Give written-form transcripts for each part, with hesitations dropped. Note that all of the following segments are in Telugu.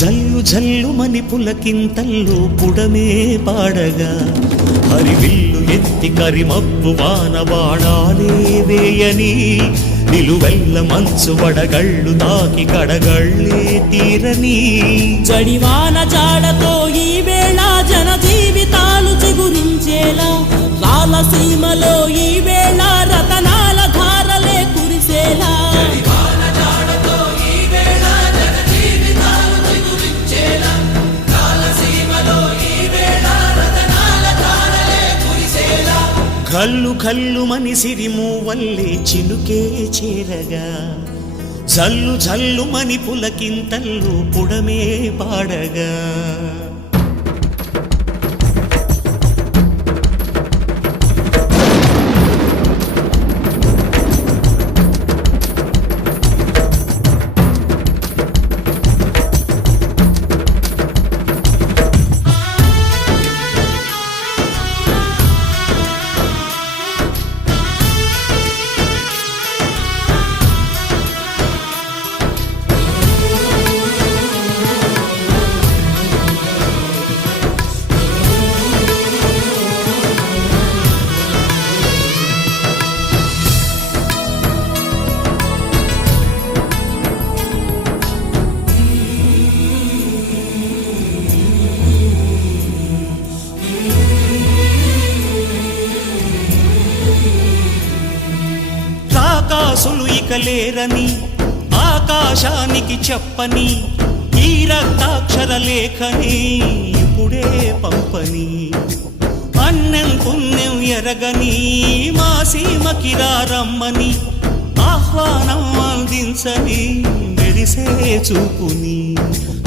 జల్లు జల్లుమని పులకింతల్లో పుడమే పాడగా హరివిల్లు ఎత్తి కరిమబ్బు వాన బాణాలే వేయని నిలువెల్ల మంచు వడగళ్ళు తాకి కడగళ్ళే తీరని జడివాన జాడతో ఈ వేళ జన జీవితాలు చిగురించేలా రాలసీమలో ఈ వేళ రతనాల ధారలే కురిసేలా కల్లు కల్లు మని సిరిమూవల్లే చినుకే చేరగా జల్లు జల్లు మని పులకింతల్లు పుడమే పాడగా రాకాసులు ఇక లేరని ఆకాశానికి చెప్పని ఈ రక్తాక్షర లేఖని ఇప్పుడే పంపని అన్నం పుణ్యం ఎరగని మా సీమకి రమ్మని ఆహ్వానం అందించని మెరిసే చూపుని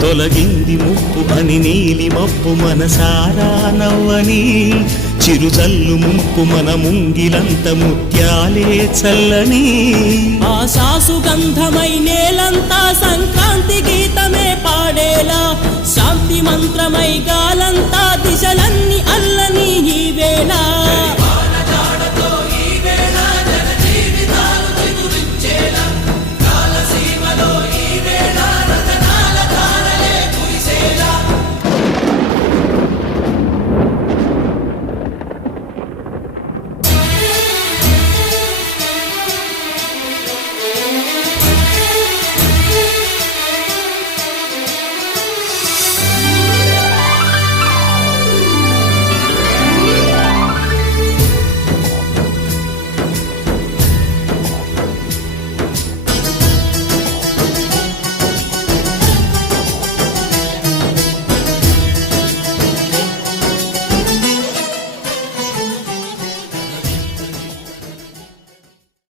తొలగింది ముప్పు అని నీలి మబ్బు మనసారా నవ్వని చిరుజల్లు ముంపు మన ముంగిలంత ముత్యాలే చల్లని ఆశాసు గంధమై నేలంతా సంక్రాంతి గీతమే పాడేలా శాంతి మంత్రమై గాలంతా దిశలన్నీ